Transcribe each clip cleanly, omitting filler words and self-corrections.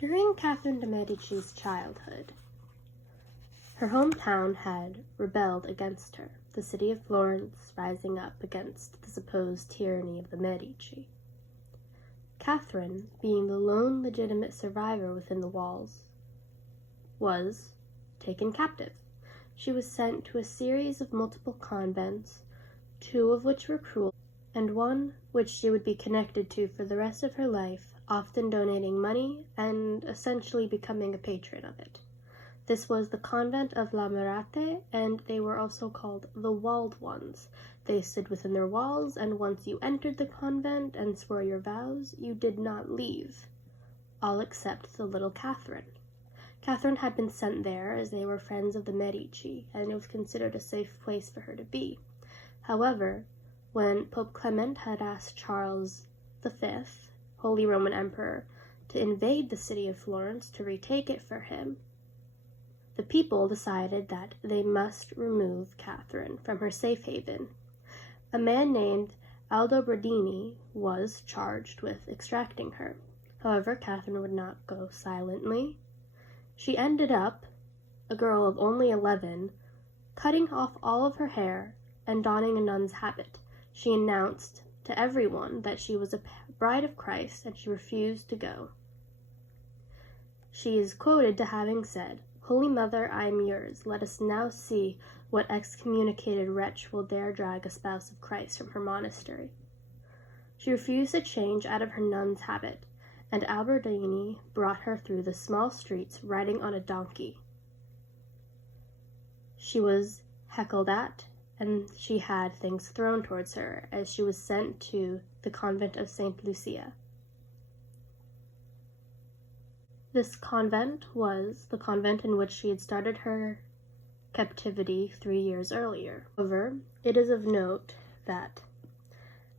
During Catherine de' Medici's childhood, her hometown had rebelled against her, the city of Florence rising up against the supposed tyranny of the Medici. Catherine, being the lone legitimate survivor within the walls, was taken captive. She was sent to a series of multiple convents, 2 of which were cruel, and one which she would be connected to for the rest of her life, often donating money and essentially becoming a patron of it. This was the convent of La Mirate, and they were also called the Walled Ones. They stood within their walls, and once you entered the convent and swore your vows, you did not leave, all except the little Catherine. Catherine had been sent there as they were friends of the Medici, and it was considered a safe place for her to be. However, when Pope Clement had asked Charles V, Holy Roman Emperor, to invade the city of Florence to retake it for him, the people decided that they must remove Catherine from her safe haven. A man named Aldobrandini was charged with extracting her. However, Catherine would not go silently. She ended up, a girl of only 11, cutting off all of her hair and donning a nun's habit. She announced to everyone that she was a bride of Christ and she refused to go. She is quoted to having said, "Holy Mother, I am yours. Let us now see what excommunicated wretch will dare drag a spouse of Christ from her monastery." She refused to change out of her nun's habit, and Albertini brought her through the small streets riding on a donkey. She was heckled at, and she had things thrown towards her as she was sent to the convent of St. Lucia. This convent was the convent in which she had started her captivity 3 years earlier. However, it is of note that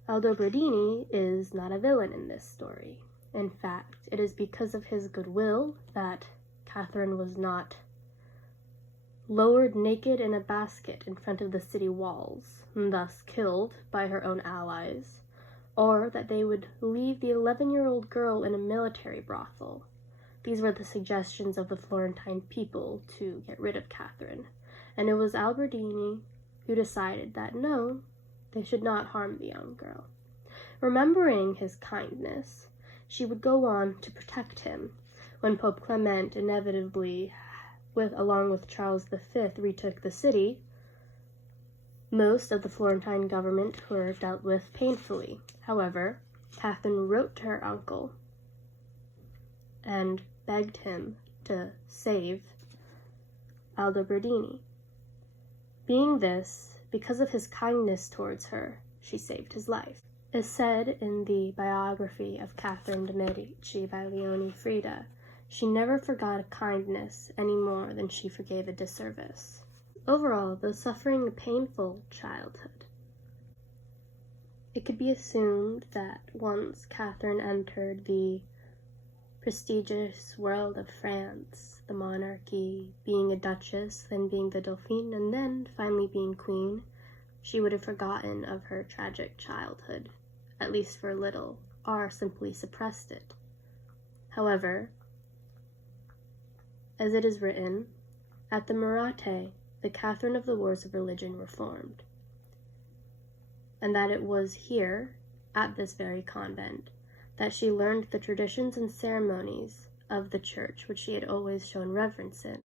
Aldobrandini is not a villain in this story. In fact, it is because of his goodwill that Catherine was not lowered naked in a basket in front of the city walls, and thus killed by her own allies, or that they would leave the 11-year-old girl in a military brothel. These were the suggestions of the Florentine people to get rid of Catherine, and it was Albertini who decided that no, they should not harm the young girl. Remembering his kindness, she would go on to protect him. When Pope Clement inevitably, along with Charles V, retook the city, most of the Florentine government were dealt with painfully. However, Catherine wrote to her uncle and begged him to save Aldobrandini. Because of his kindness towards her, she saved his life. As said in the biography of Catherine de' Medici by Leone Frida, she never forgot a kindness any more than she forgave a disservice. Overall, though suffering a painful childhood, it could be assumed that once Catherine entered the prestigious world of France, the monarchy, being a duchess, then being the Dauphine, and then finally being queen, she would have forgotten of her tragic childhood, at least for a little, or simply suppressed it. However, as it is written, at the Mirate, the Catherine of the Wars of Religion were formed, and that it was here, at this very convent, that she learned the traditions and ceremonies of the church which she had always shown reverence in.